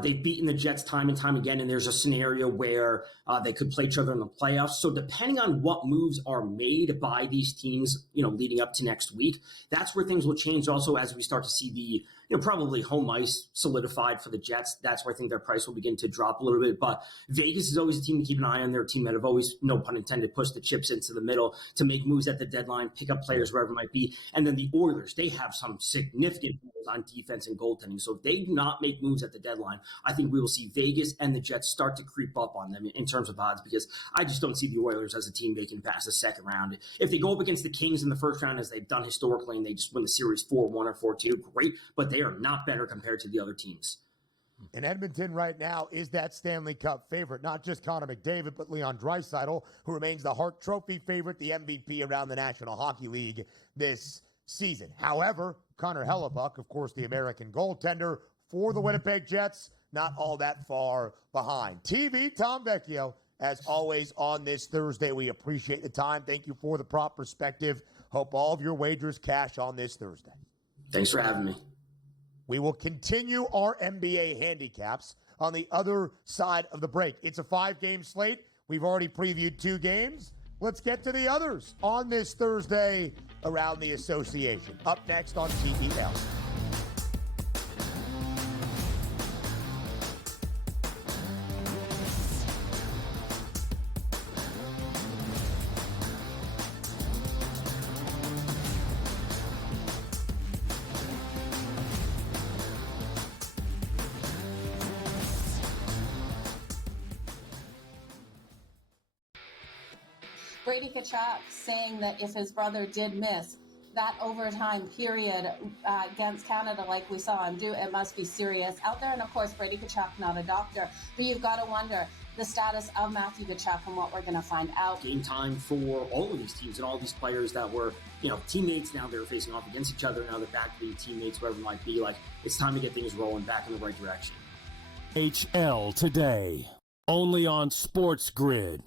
They've beaten the Jets time and time again, and there's a scenario where they could play each other in the playoffs. So depending on what moves are made by these teams, leading up to next week, that's where things will change. Also, as we start to see the probably home ice solidified for the Jets, that's where I think their price will begin to drop a little bit. But Vegas is always a team to keep an eye on. They're a team that have always, no pun intended, pushed the chips into the middle to make moves at the deadline, pick up players wherever it might be. And then the Oilers, they have some significant moves on defense and goaltending. So if they do not make moves at the deadline, I think we will see Vegas and the Jets start to creep up on them in terms of odds, because I just don't see the Oilers as a team making it past the second round. If they go up against the Kings in the first round, as they've done historically, and they just win the series 4-1 or 4-2, great, but they are not better compared to the other teams. And Edmonton right now is that Stanley Cup favorite, not just Connor McDavid, but Leon Draisaitl, who remains the Hart Trophy favorite, the MVP around the National Hockey League this season. However, Connor Hellebuck, of course, the American goaltender for the Winnipeg Jets, not all that far behind. TV, Tom Vecchio, as always on this Thursday. We appreciate the time. Thank you for the prop perspective. Hope all of your wagers cash on this Thursday. Thanks for having me. We will continue our NBA handicaps on the other side of the break. It's a 5-game slate. We've already previewed 2 games. Let's get to the others on this Thursday around the association. Up next on TEL. Brady Tkachuk saying that if his brother did miss that overtime period against Canada like we saw him do, it must be serious out there. And of course, Brady Tkachuk, not a doctor, but you've got to wonder the status of Matthew Tkachuk and what we're going to find out. Game time for all of these teams and all these players that were, teammates. Now they're facing off against each other. Now they're back to being teammates, wherever it might be. It's time to get things rolling back in the right direction. HL today, only on SportsGrid.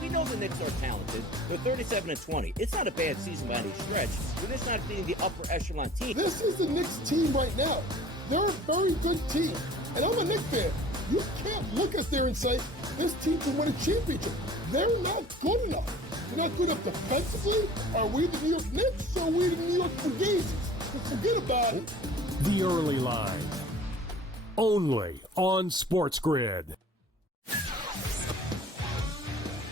We know the Knicks are talented. They're 37-20. It's not a bad season by any stretch. We're just not being the upper echelon team. This is the Knicks team right now. They're a very good team. And I'm a Knicks fan. You can't look at there and say, this team can win a championship. They're not good enough. They're not good enough defensively. Are we the New York Knicks or are we the New York Fugazi? Forget about it. The early line, only on SportsGrid.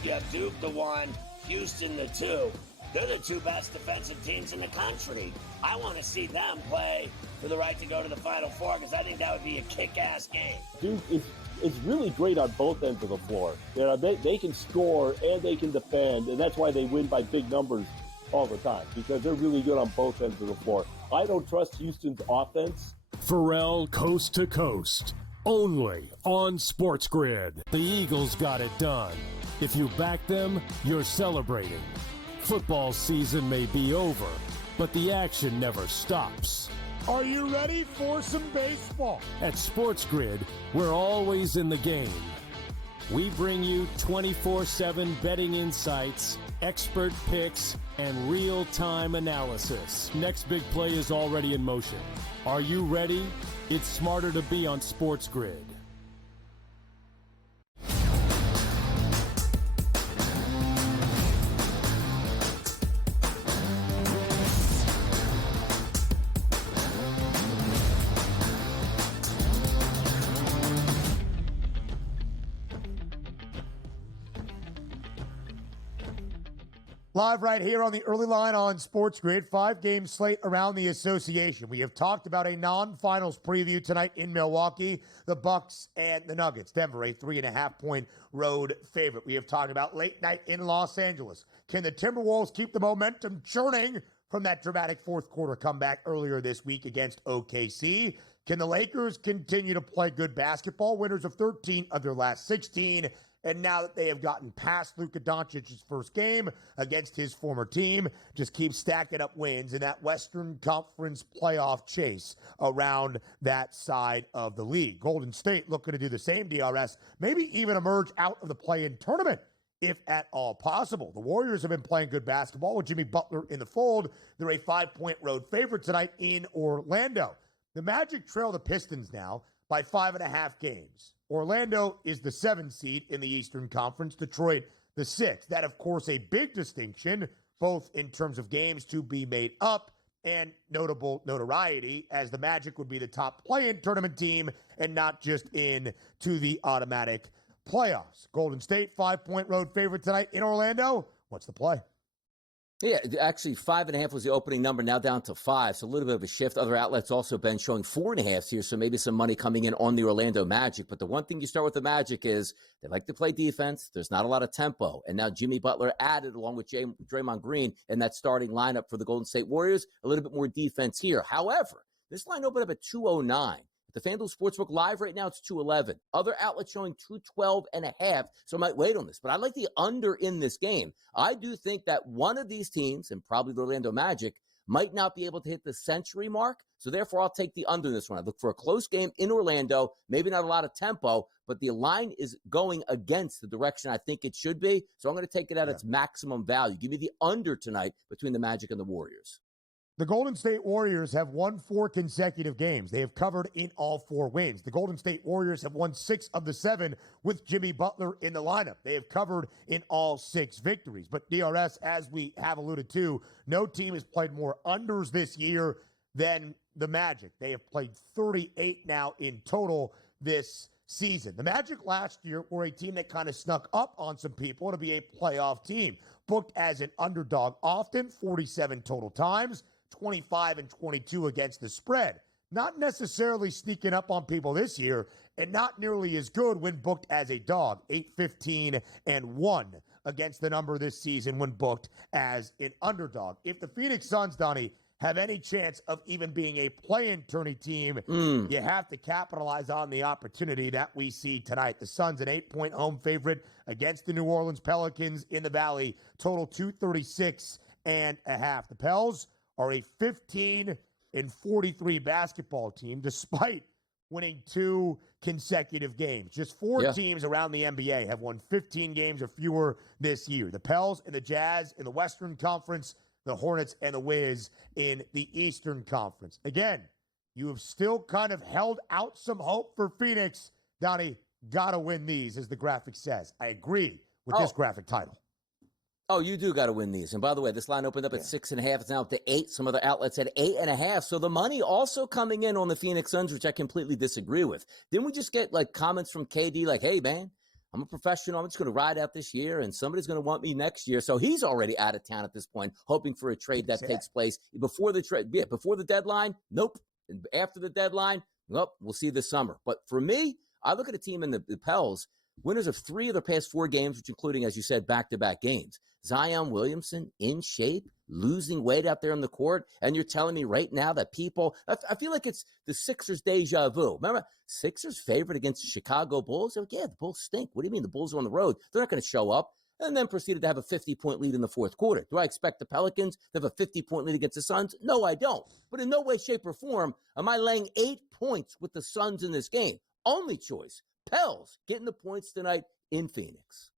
You have Duke the 1, Houston the 2. They're the 2 best defensive teams in the country. I want to see them play for the right to go to the Final Four, because I think that would be a kick-ass game. Duke is really great on both ends of the floor. They can score and they can defend, and that's why they win by big numbers all the time, because they're really good on both ends of the floor. I don't trust Houston's offense. Pharrell coast to coast, only on SportsGrid. The Eagles got it done. If you back them, you're celebrating. Football season may be over, but the action never stops. Are you ready for some baseball? At SportsGrid, we're always in the game. We bring you 24/7 betting insights, expert picks, and real-time analysis. Next big play is already in motion. Are you ready? It's smarter to be on SportsGrid. Live right here on the early line on SportsGrid, 5-game slate around the association. We have talked about a non-finals preview tonight in Milwaukee, the Bucks and the Nuggets. Denver, a 3.5-point road favorite. We have talked about late night in Los Angeles. Can the Timberwolves keep the momentum churning from that dramatic fourth quarter comeback earlier this week against OKC? Can the Lakers continue to play good basketball, winners of 13 of their last 16? And now that they have gotten past Luka Doncic's first game against his former team, just keep stacking up wins in that Western Conference playoff chase around that side of the league. Golden State looking to do the same, DRS, maybe even emerge out of the play-in tournament, if at all possible. The Warriors have been playing good basketball with Jimmy Butler in the fold. They're a 5-point road favorite tonight in Orlando. The Magic trail the Pistons now by 5.5 games. Orlando is the 7th seed in the Eastern Conference, Detroit the 6th. That, of course, a big distinction, both in terms of games to be made up and notable notoriety, as the Magic would be the top play-in tournament team and not just in to the automatic playoffs. Golden State, 5-point road favorite tonight in Orlando. What's the play? Yeah, actually 5.5 was the opening number, now down to 5. So a little bit of a shift. Other outlets also been showing 4.5 here, so maybe some money coming in on the Orlando Magic. But the one thing you start with the Magic is they like to play defense. There's not a lot of tempo. And now Jimmy Butler added, along with Draymond Green, in that starting lineup for the Golden State Warriors, a little bit more defense here. However, this line opened up at 209. The FanDuel Sportsbook Live right now, it's 211. Other outlets showing 212.5, so I might wait on this. But I like the under in this game. I do think that one of these teams, and probably the Orlando Magic, might not be able to hit the century mark. So therefore, I'll take the under in this one. I look for a close game in Orlando, maybe not a lot of tempo, but the line is going against the direction I think it should be. So I'm going to take it at its maximum value. Give me the under tonight between the Magic and the Warriors. The Golden State Warriors have won 4 consecutive games. They have covered in all 4 wins. The Golden State Warriors have won 6 of the 7 with Jimmy Butler in the lineup. They have covered in all 6 victories. But DRS, as we have alluded to, no team has played more unders this year than the Magic. They have played 38 now in total this season. The Magic last year were a team that kind of snuck up on some people to be a playoff team. Booked as an underdog often, 47 total times. 25 and 22 against the spread. Not necessarily sneaking up on people this year, and not nearly as good when booked as a dog. 8-15 and 1 against the number this season when booked as an underdog. If the Phoenix Suns, Donnie, have any chance of even being a play-in tourney team, you have to capitalize on the opportunity that we see tonight. The Suns, an 8-point home favorite against the New Orleans Pelicans in the Valley. Total 236.5. The Pels are a 15-43 basketball team, despite winning 2 consecutive games. Just 4 teams around the NBA have won 15 games or fewer this year. The Pels and the Jazz in the Western Conference, the Hornets and the Wiz in the Eastern Conference. Again, you have still kind of held out some hope for Phoenix. Donnie, gotta win these, as the graphic says. I agree with this graphic title. Oh, you do got to win these. And by the way, this line opened up at 6.5. It's now up to 8. Some other outlets at 8.5. So the money also coming in on the Phoenix Suns, which I completely disagree with. Didn't we just get like comments from KD like, hey, man, I'm a professional. I'm just going to ride out this year, and somebody's going to want me next year. So he's already out of town at this point, hoping for a trade that takes place before the trade. Yeah, before the deadline, nope. After the deadline, nope. We'll see this summer. But for me, I look at a team in the Pels, winners of 3 of their past 4 games, which including, as you said, back-to-back games. Zion Williamson in shape, losing weight out there on the court, and you're telling me right now that people, I feel like it's the Sixers deja vu. Remember, Sixers favorite against the Chicago Bulls? They're like, yeah, the Bulls stink. What do you mean? The Bulls are on the road. They're not going to show up. And then proceeded to have a 50-point lead in the fourth quarter. Do I expect the Pelicans to have a 50-point lead against the Suns? No, I don't. But in no way, shape, or form am I laying 8 points with the Suns in this game. Only choice, Pels getting the points tonight in Phoenix.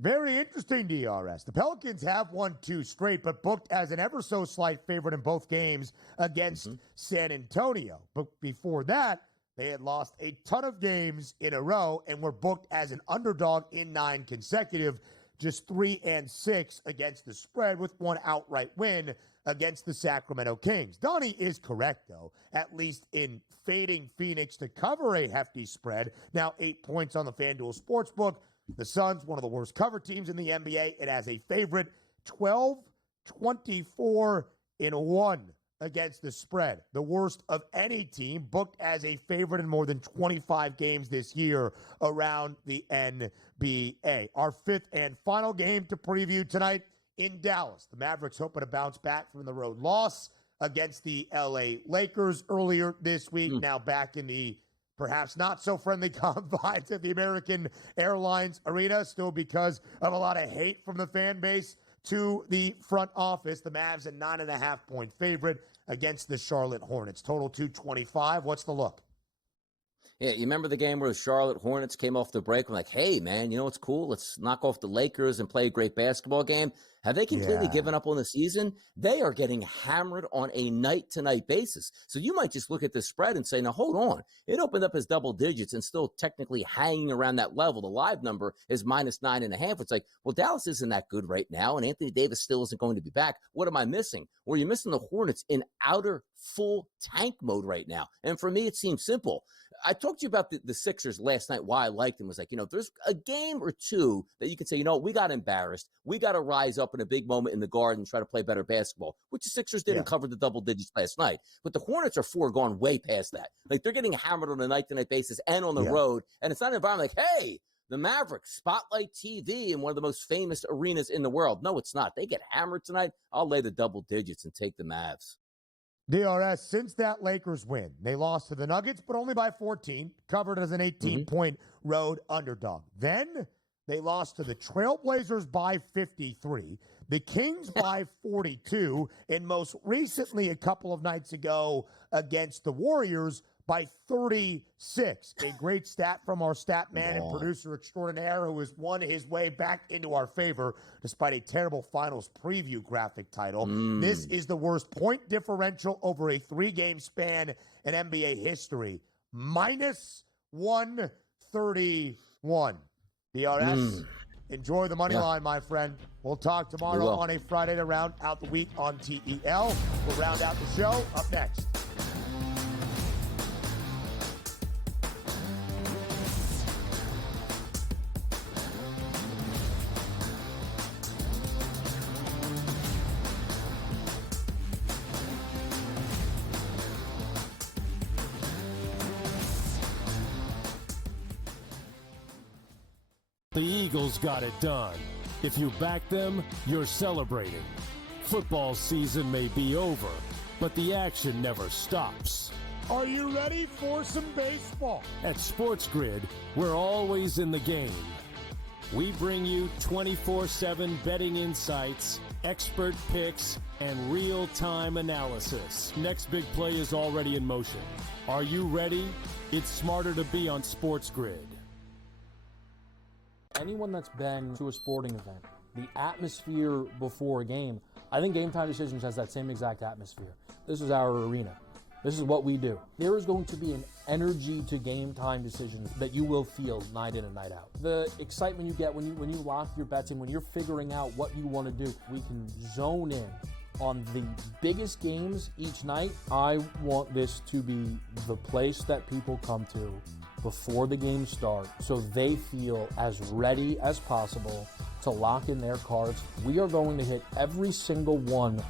Very interesting, DRS. The Pelicans have won 2 straight, but booked as an ever-so-slight favorite in both games against San Antonio. But before that, they had lost a ton of games in a row and were booked as an underdog in 9 consecutive, just 3-6 against the spread with 1 outright win against the Sacramento Kings. Donnie is correct, though, at least in fading Phoenix to cover a hefty spread. Now 8 points on the FanDuel Sportsbook. The Suns, one of the worst cover teams in the NBA, it has a favorite 12-24-1 against the spread, the worst of any team booked as a favorite in more than 25 games this year around the NBA. Our fifth and final game to preview tonight in Dallas. The Mavericks hoping to bounce back from the road loss against the LA Lakers earlier this week, now back in the perhaps not so friendly confines of the American Airlines Arena, still because of a lot of hate from the fan base to the front office. The Mavs a 9.5-point favorite against the Charlotte Hornets. Total 225. What's the look? Yeah, you remember the game where the Charlotte Hornets came off the break? We're like, hey, man, you know what's cool? Let's knock off the Lakers and play a great basketball game. Have they completely given up on the season? They are getting hammered on a night-to-night basis. So you might just look at the spread and say, now, hold on. It opened up as double digits and still technically hanging around that level. The live number is minus 9.5. It's like, well, Dallas isn't that good right now, and Anthony Davis still isn't going to be back. What am I missing? Well, you're missing the Hornets in outer full tank mode right now. And for me, it seems simple. I talked to you about the Sixers last night, why I liked them. Was like, there's a game or two that you can say, we got embarrassed. We got to rise up in a big moment in the Garden and try to play better basketball, which the Sixers did and covered the double digits last night. But the Hornets are gone way past that. Like, they're getting hammered on a night-to-night basis and on the road. And it's not an environment like, hey, the Mavericks, Spotlight TV in one of the most famous arenas in the world. No, it's not. They get hammered tonight. I'll lay the double digits and take the Mavs. DRS, since that Lakers win, they lost to the Nuggets, but only by 14, covered as an 18-point road underdog. Then they lost to the Trailblazers by 53, the Kings by 42, and most recently a couple of nights ago against the Warriors by 36. A great stat from our stat man and producer extraordinaire who has won his way back into our favor despite a terrible finals preview graphic title. This is the worst point differential over a 3-game span in NBA history. Minus 131. DRS, enjoy the money line, my friend. We'll talk tomorrow on a Friday to round out the week on TEL. We'll round out the show up next. The Eagles got it done. If you back them, you're celebrating. Football season may be over, but the action never stops. Are you ready for some baseball? At SportsGrid, we're always in the game. We bring you 24/7 betting insights, expert picks, and real-time analysis. Next big play is already in motion. Are you ready? It's smarter to be on SportsGrid. Anyone that's been to a sporting event, the atmosphere before a game, I think Game Time Decisions has that same exact atmosphere. This is our arena. This is what we do. There is going to be an energy to Game Time Decisions that you will feel night in and night out. The excitement you get when you lock your bets in, when you're figuring out what you want to do, we can zone in on the biggest games each night. I want this to be the place that people come to before the games start so they feel as ready as possible to lock in their cards. We are going to hit every single one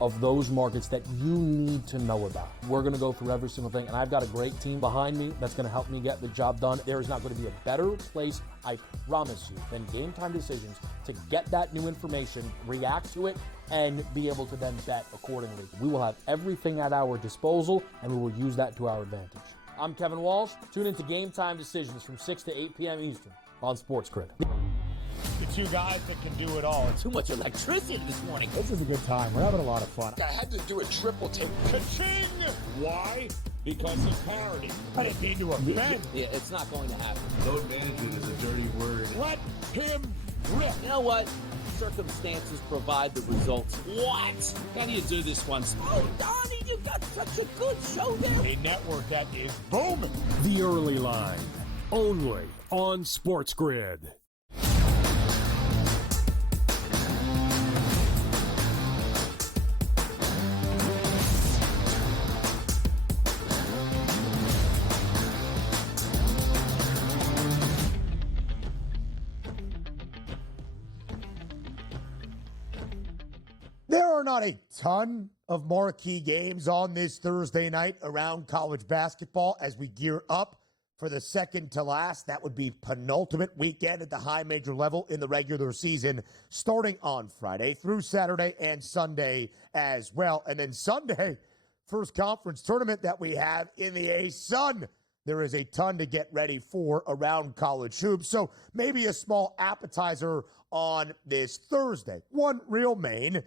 of those markets that you need to know about. We're going to go through every single thing, and I've got a great team behind me that's going to help me get the job done. There is not going to be a better place, I promise you, than Game Time Decisions to get that new information, react to it, and be able to then bet accordingly. We will have everything at our disposal, and we will use that to our advantage. I'm Kevin Walsh. Tune into Game Time Decisions from 6 to 8 p.m. Eastern on SportsGrid. The two guys that can do it all. Too much electricity this morning. This is a good time. We're having a lot of fun. I had to do a triple take. Ka-ching! Why? Because of parity. I didn't mean to offend. Yeah, it's not going to happen. Load management is a dirty word. Let him rip. You know what? Circumstances provide the results. What? How do you do this one? Oh, Donnie, you got such a good show there. A network that is booming. The Early Line, only on SportsGrid. There are not a ton of marquee games on this Thursday night around college basketball as we gear up for the second to last. That would be penultimate weekend at the high major level in the regular season, starting on Friday through Saturday and Sunday as well. And then Sunday, first conference tournament that we have in the A-Sun. There is a ton to get ready for around college hoops. So maybe a small appetizer on this Thursday. One real main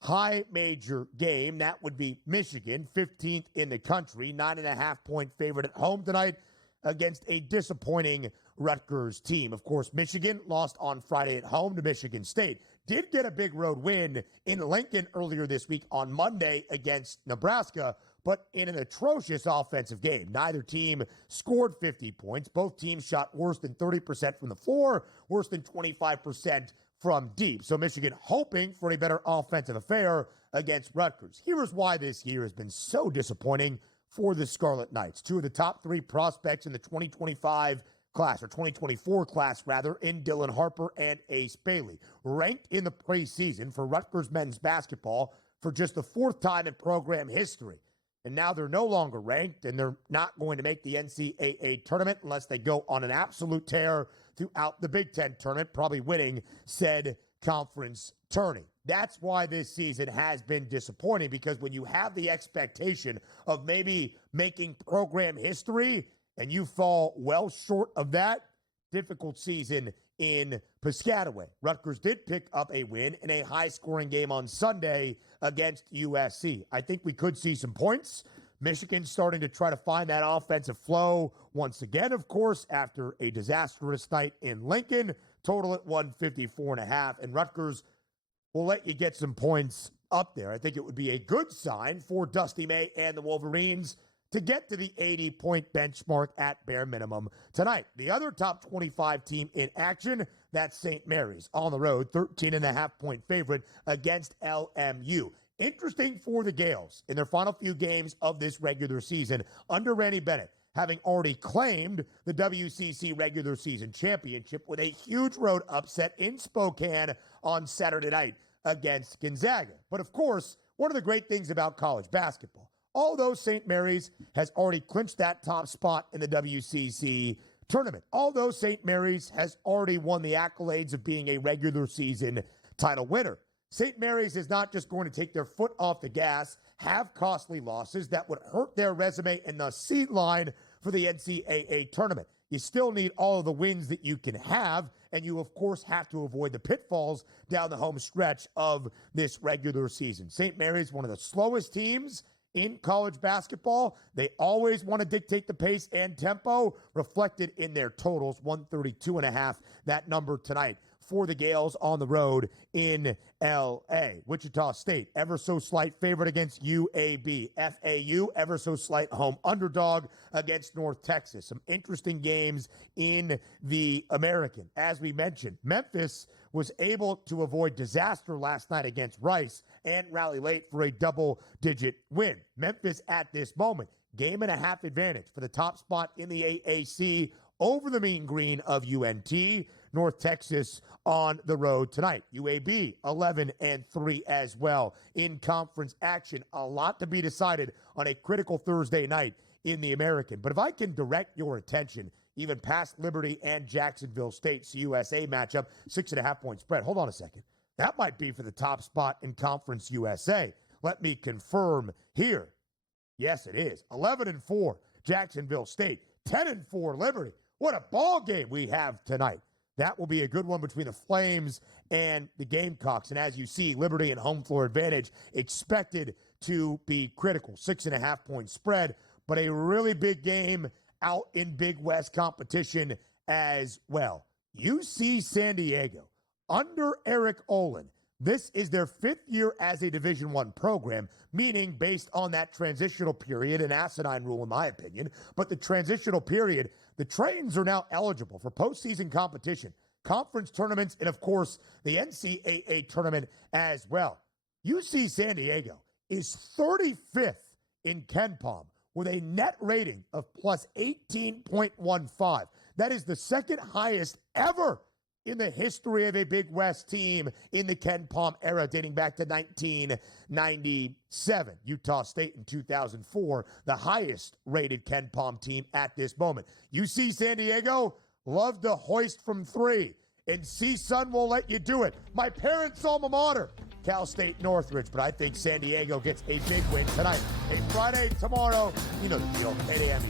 high major game, that would be Michigan, 15th in the country, 9.5-point favorite at home tonight against a disappointing Rutgers team. Of course, Michigan lost on Friday at home to Michigan State. Did get a big road win in Lincoln earlier this week on Monday against Nebraska, but in an atrocious offensive game. Neither team scored 50 points. Both teams shot worse than 30% from the floor, worse than 25% from deep. So Michigan hoping for a better offensive affair against Rutgers. Here's why this year has been so disappointing for the Scarlet Knights. Two of the top three prospects in the 2025 class, or 2024 class rather, in Dylan Harper and Ace Bailey, ranked in the preseason for Rutgers men's basketball for just the fourth time in program history. And now they're no longer ranked, and they're not going to make the NCAA tournament unless they go on an absolute tear throughout the Big Ten tournament, probably winning said conference tourney. That's why this season has been disappointing, because when you have the expectation of maybe making program history and you fall well short of that, difficult season in Piscataway. Rutgers did pick up a win in a high-scoring game on Sunday against USC. I think we could see some points. Michigan starting to try to find that offensive flow once again, of course, after a disastrous night in Lincoln. Total at 154.5, and Rutgers will let you get some points up there. I think it would be a good sign for Dusty May and the Wolverines to get to the 80-point benchmark at bare minimum tonight. The other top 25 team in action, that's St. Mary's on the road, 13.5-point favorite against LMU. Interesting for the Gales in their final few games of this regular season under Randy Bennett, having already claimed the WCC regular season championship with a huge road upset in Spokane on Saturday night against Gonzaga. But of course, one of the great things about college basketball, although St. Mary's has already clinched that top spot in the WCC tournament, although St. Mary's has already won the accolades of being a regular season title winner, St. Mary's is not just going to take their foot off the gas, have costly losses that would hurt their resume in the seed line for the NCAA tournament. You still need all of the wins that you can have, and you, of course, have to avoid the pitfalls down the home stretch of this regular season. St. Mary's, one of the slowest teams in college basketball. They always want to dictate the pace and tempo, reflected in their totals, 132.5, that number tonight for the Gales on the road in L.A. Wichita State, ever so slight favorite against UAB. FAU, ever so slight home underdog against North Texas. Some interesting games in the American. As we mentioned, Memphis was able to avoid disaster last night against Rice and rally late for a double-digit win. Memphis at this moment, game and a half advantage for the top spot in the AAC over the mean green of UNT. North Texas on the road tonight. UAB 11-3 as well in conference action. A lot to be decided on a critical Thursday night in the American. But if I can direct your attention even past Liberty and Jacksonville State's USA matchup, 6.5-point spread. Hold on a second. That might be for the top spot in Conference USA. Let me confirm here. Yes, it is. 11-4 Jacksonville State. 10-4 Liberty. What a ball game we have tonight. That will be a good one between the Flames and the Gamecocks. And as you see, Liberty and home floor advantage expected to be critical. 6.5-point spread, but a really big game out in Big West competition as well. UC San Diego, under Eric Olin. This is their fifth year as a Division I program, meaning based on that transitional period, an asinine rule in my opinion, but the transitional period, the Tritons are now eligible for postseason competition, conference tournaments, and of course, the NCAA tournament as well. UC San Diego is 35th in KenPom with a net rating of plus 18.15. That is the second highest ever in the history of a Big West team in the Ken Palm era dating back to 1997. Utah State in 2004, the highest rated Ken Palm team at this moment. UC San Diego, love to hoist from 3, and CSUN will let you do it. My parents' alma mater, Cal State Northridge, but I think San Diego gets a big win tonight. A Friday tomorrow, you know the deal, 8 a.m.